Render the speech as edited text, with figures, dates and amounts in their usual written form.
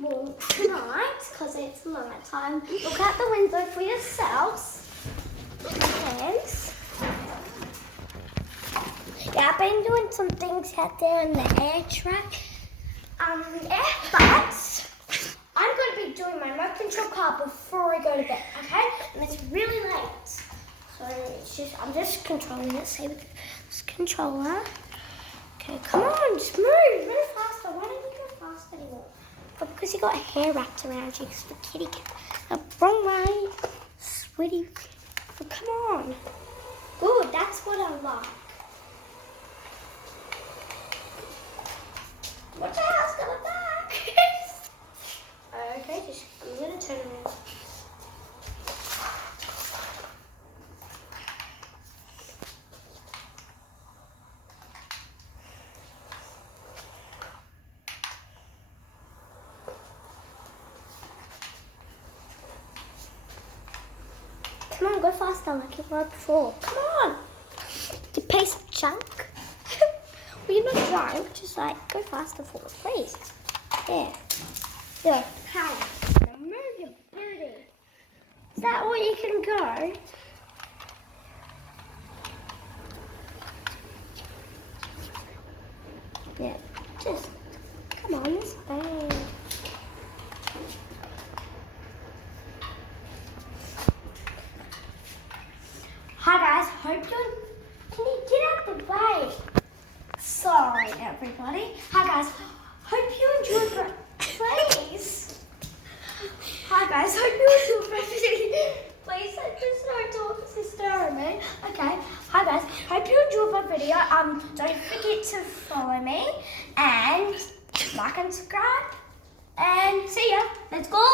Well, tonight, because it's night time, look out the window for yourselves. And yeah, I've been doing some things out there in the air track. But I'm going to be doing my remote control car before I go to bed, okay? And it's really late. So I'm just controlling it. See with this controller. Okay, come on, just move faster. Why don't you go fast anymore? But because you got hair wrapped around you, because the kitty cat. Wrong way, sweetie. But come on. Good, that's what I like. Watch out, it's gonna back. Okay, I'm gonna turn around. Come on, go faster like you were before. Come on. You piece of junk. Well, you're not drunk. Just like, go faster for it, please. Yeah. There. Hi. Now move your booty. Is that all you can go? Yeah. Just, come on, it's bad. Hi guys, hope you're... Can you get out the way? Sorry everybody. Hi guys, hope you enjoyed the... Please. Hi guys, hope you enjoyed my... Please, just don't talk sister me. Okay. Hi guys, hope you enjoyed my video. Don't forget to follow me and like and subscribe. And see ya. Let's go.